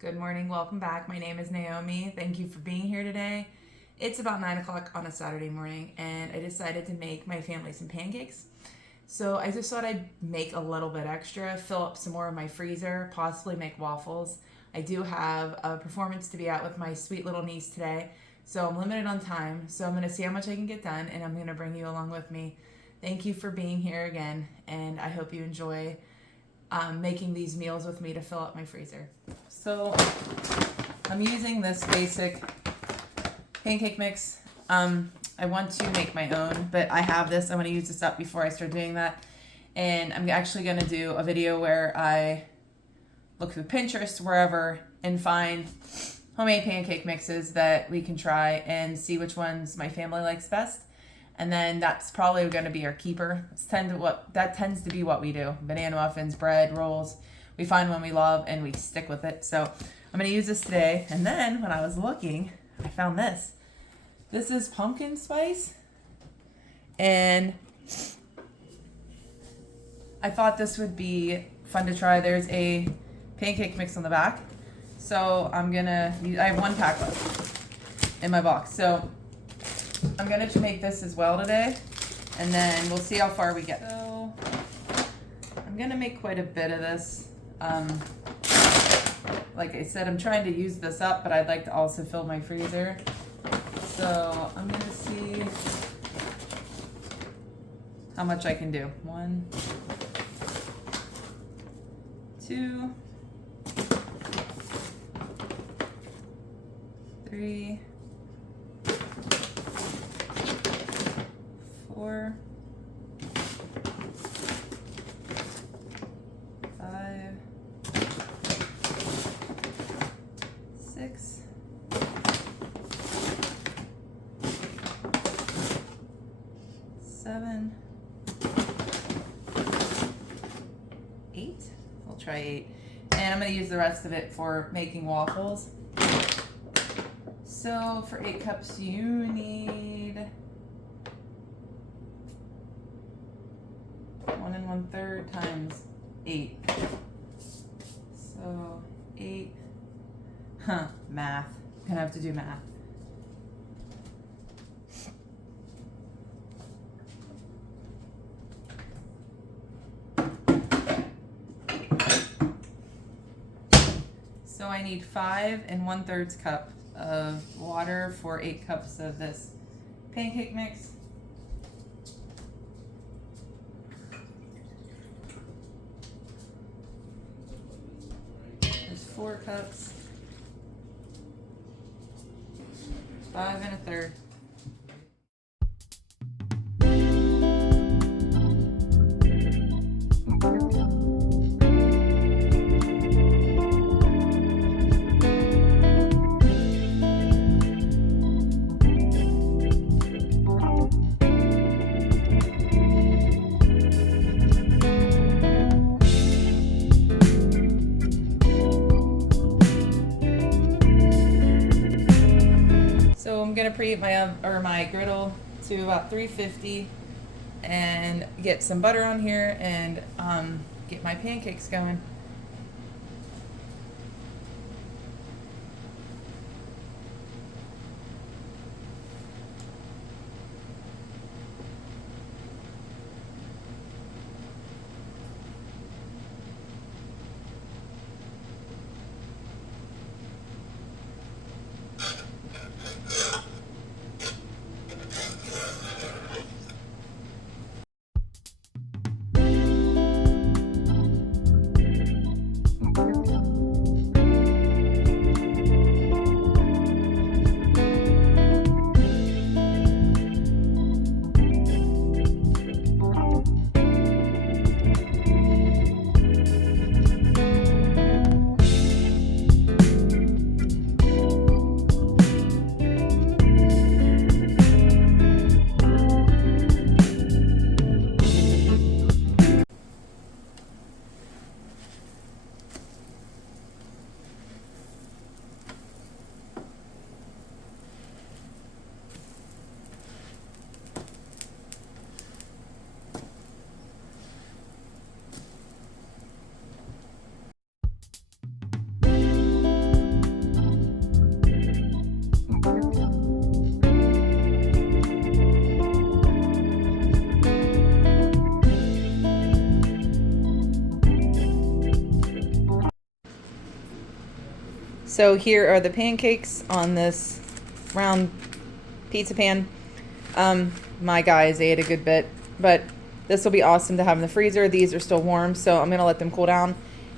Good morning, welcome back. My name is Naomi. Thank you for being here today. It's about 9 o'clock on a Saturday morning, and I decided to make my family some pancakes. So I just thought I'd make a little bit extra, fill up some more of my freezer, possibly make waffles. I do have a performance to be at with my sweet little niece today, so I'm limited on time. So I'm gonna see how much I can get done, and I'm gonna bring you along with me. Thank you for being here again, and I hope you enjoy making these meals with me to fill up my freezer. So I'm using this basic pancake mix. I want to make my own, but I have this. I'm going to use this up before I start doing that. And I'm actually going to do a video where I look through Pinterest, wherever, and find homemade pancake mixes that we can try and see which ones my family likes best. And then that's probably going to be our keeper. That tends to be what we do. Banana muffins, bread, rolls. We find one we love and we stick with it. So I'm going to use this today. And then when I was looking, I found this. This is pumpkin spice. And I thought this would be fun to try. There's a pancake mix on the back. So I have one pack left in my box. So I'm going to make this as well today, and then we'll see how far we get. So I'm going to make quite a bit of this. Like I said, I'm trying to use this up, but I'd like to also fill my freezer. So I'm going to see how much I can do. 1, 2, 3, 4, 5, 6, 7, 8. We'll try 8. And I'm going to use the rest of it for making waffles. So for 8 cups, you need 1 1/3 times 8. So 8. Math. I'm gonna have to do math. So I need 5 1/3 cup of water for 8 cups of this pancake mix. There's 4 cups. 5 1/3. So I'm gonna preheat my griddle to about 350 and get some butter on here and get my pancakes going. So here are the pancakes on this round pizza pan. My guys ate a good bit, but this will be awesome to have in the freezer. These are still warm, so I'm gonna let them cool down,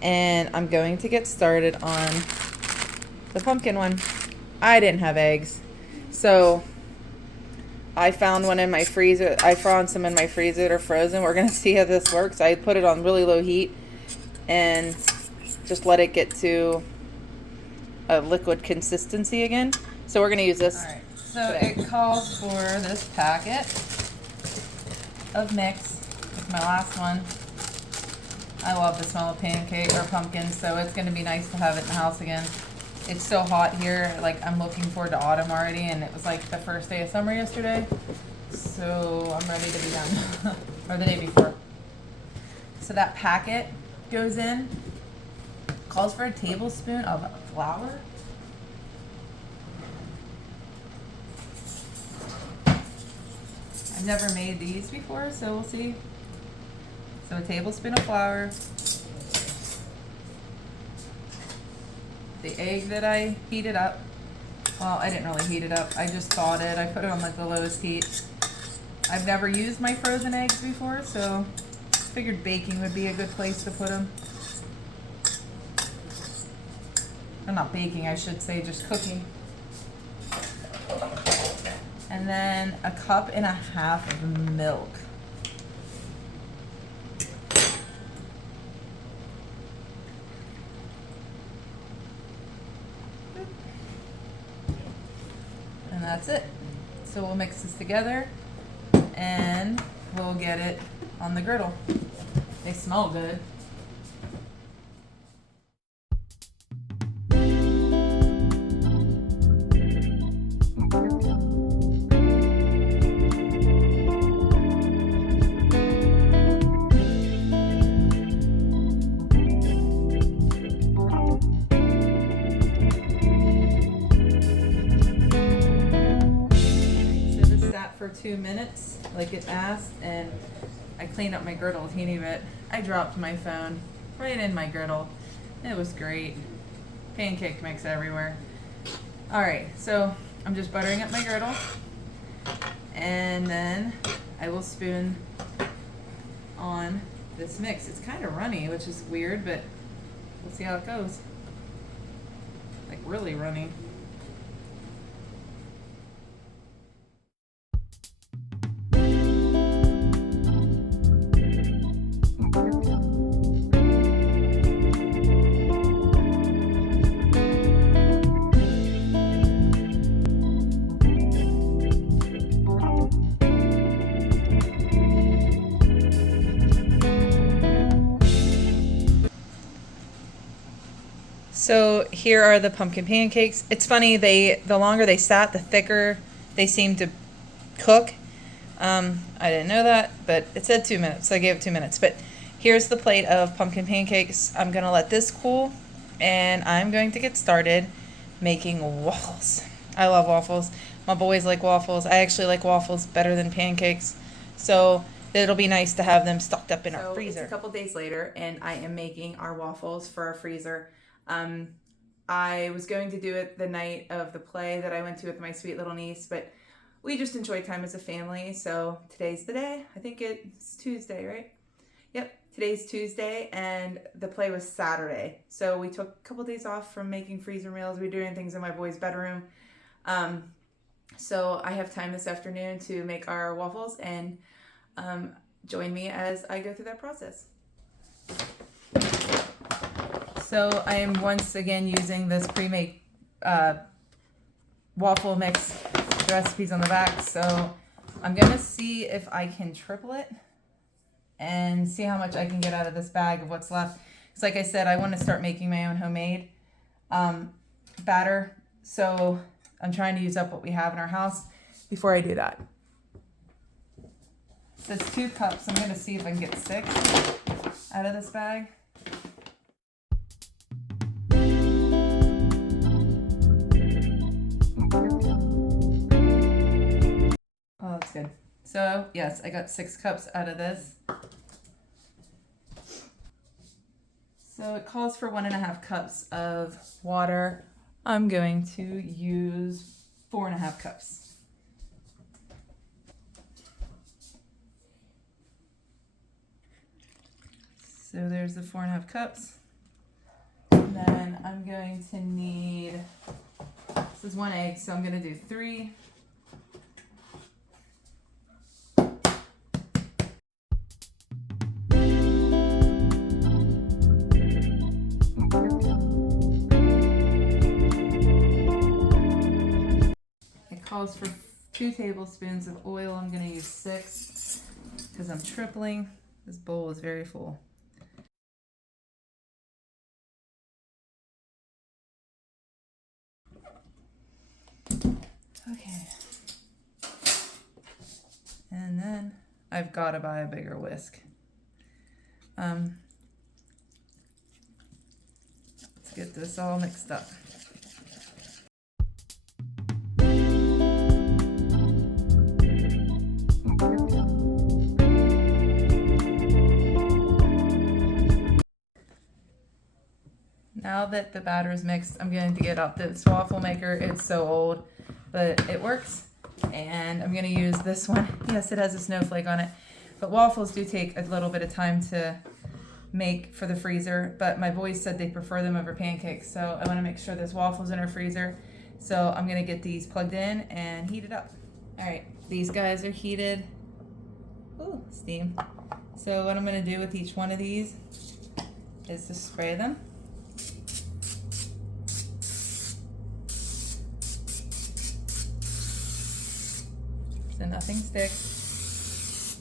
and I'm going to get started on the pumpkin one. I didn't have eggs, so I found one in my freezer. I found some in my freezer that are frozen. We're gonna see how this works. I put it on really low heat and just let it get to a liquid consistency again. So we're gonna use this. All right. So today. It calls for this packet of mix. It's my last one. I love the smell of pancake or pumpkin, so it's gonna be nice to have it in the house again. It's so hot here, like I'm looking forward to autumn already, and it was like the first day of summer yesterday. So I'm ready to be done, or the day before. So that packet goes in, calls for a tablespoon of flour. I've never made these before, so we'll see. So a tablespoon of flour. The egg that I heated up. Well, I didn't really heat it up. I just thawed it. I put it on like the lowest heat. I've never used my frozen eggs before, so figured baking would be a good place to put them. Or not baking, I should say, just cooking. And then 1.5 cups of milk. And that's it. So we'll mix this together and we'll get it on the griddle. They smell good. For 2 minutes like it asked, and I cleaned up my griddle a teeny bit. I dropped my phone right in my griddle. It was great. Pancake mix everywhere. Alright, so I'm just buttering up my griddle, and then I will spoon on this mix. It's kind of runny, which is weird, but we'll see how it goes. Like really runny. So here are the pumpkin pancakes. It's funny, the longer they sat, the thicker they seemed to cook. I didn't know that, but it said 2 minutes, so I gave it 2 minutes. But here's the plate of pumpkin pancakes. I'm gonna let this cool, and I'm going to get started making waffles. I love waffles. My boys like waffles. I actually like waffles better than pancakes. So it'll be nice to have them stocked up in our freezer. It's a couple days later, and I am making our waffles for our freezer. I was going to do it the night of the play that I went to with my sweet little niece, but we just enjoy time as a family, so today's the day. I think it's Tuesday, right? Yep, today's Tuesday, and the play was Saturday. So we took a couple days off from making freezer meals. We were doing things in my boy's bedroom. So I have time this afternoon to make our waffles, and join me as I go through that process. So I am once again using this pre-made waffle mix. The recipe's on the back. So I'm going to see if I can triple it and see how much I can get out of this bag of what's left. Because like I said, I want to start making my own homemade batter. So I'm trying to use up what we have in our house before I do that. So it's 2 cups. I'm going to see if I can get 6 out of this bag. Oh, that's good. So, yes, I got 6 cups out of this. So it calls for 1.5 cups of water. I'm going to use 4.5 cups. So there's the 4.5 cups. And then I'm going to need, this is 1 egg, so I'm going to do 3. It calls for 2 tablespoons of oil. I'm going to use 6 because I'm tripling. This bowl is very full. Okay. And then I've got to buy a bigger whisk. Let's get this all mixed up. Now that the batter is mixed, I'm going to get out this waffle maker. It's so old, but it works. And I'm going to use this one. Yes, it has a snowflake on it. But waffles do take a little bit of time to make for the freezer. But my boys said they prefer them over pancakes. So I want to make sure there's waffles in our freezer. So I'm going to get these plugged in and heat it up. All right, these guys are heated. Ooh, steam. So what I'm going to do with each one of these is to spray them. So nothing sticks.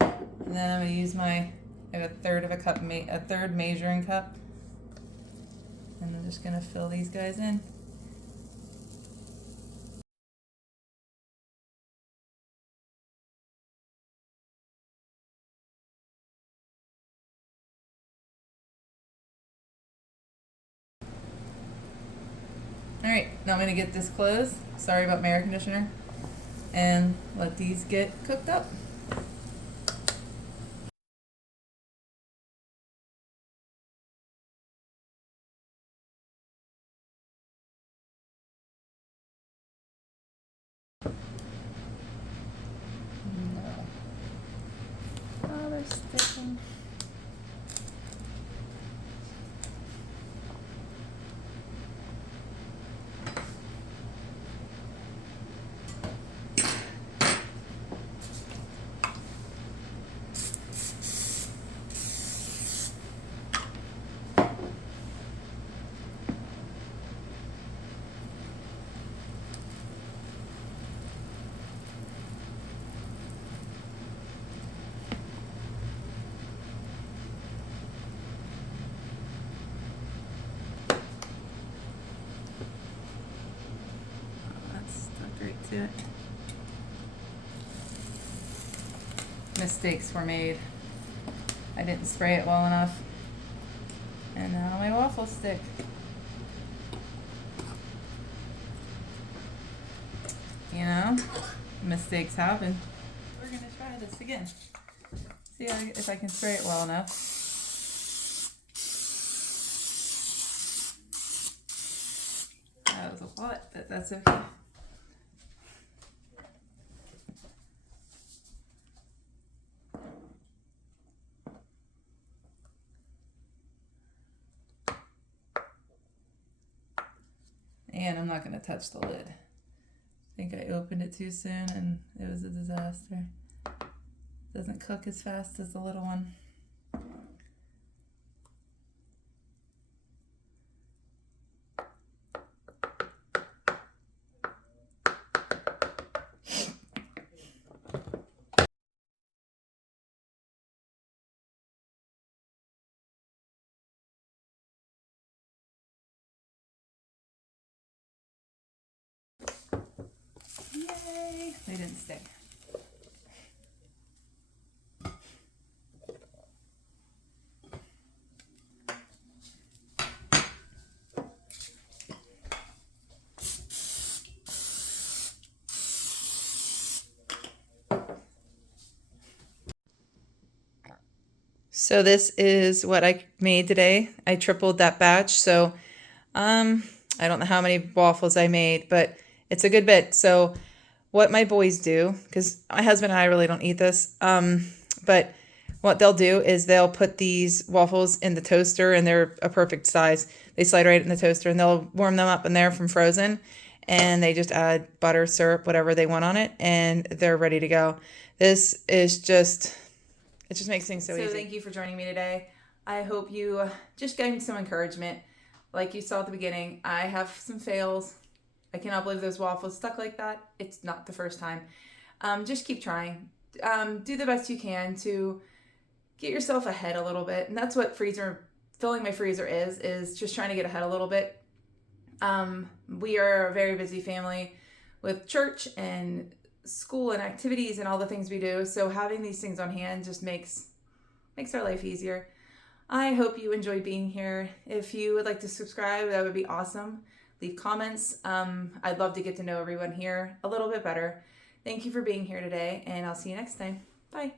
And then I'm going to use I have a third measuring cup. And I'm just going to fill these guys in. All right, now I'm going to get this closed. Sorry about my air conditioner. And let these get cooked up. No. Oh, they're sticking. To it. Mistakes were made. I didn't spray it well enough. And now my waffle stick. You know, mistakes happen. We're gonna try this again. See if I can spray it well enough. That was a lot, but that's okay. And I'm not going to touch the lid. I think I opened it too soon and it was a disaster. Doesn't cook as fast as the little one. Yay! They didn't stick. So this is what I made today. I tripled that batch. So I don't know how many waffles I made, but it's a good bit. So what my boys do, because my husband and I really don't eat this, but what they'll do is they'll put these waffles in the toaster, and they're a perfect size. They slide right in the toaster, and they'll warm them up in there from frozen, and they just add butter, syrup, whatever they want on it, and they're ready to go. This is just, it just makes things so easy. So thank you for joining me today. I hope you just gained some encouragement. Like you saw at the beginning, I have some fails. I cannot believe those waffles stuck like that. It's not the first time. Just keep trying. Do the best you can to get yourself ahead a little bit. And that's what filling my freezer is just trying to get ahead a little bit. We are a very busy family with church and school and activities and all the things we do. So having these things on hand just makes our life easier. I hope you enjoyed being here. If you would like to subscribe, that would be awesome. Leave comments. I'd love to get to know everyone here a little bit better. Thank you for being here today, and I'll see you next time. Bye.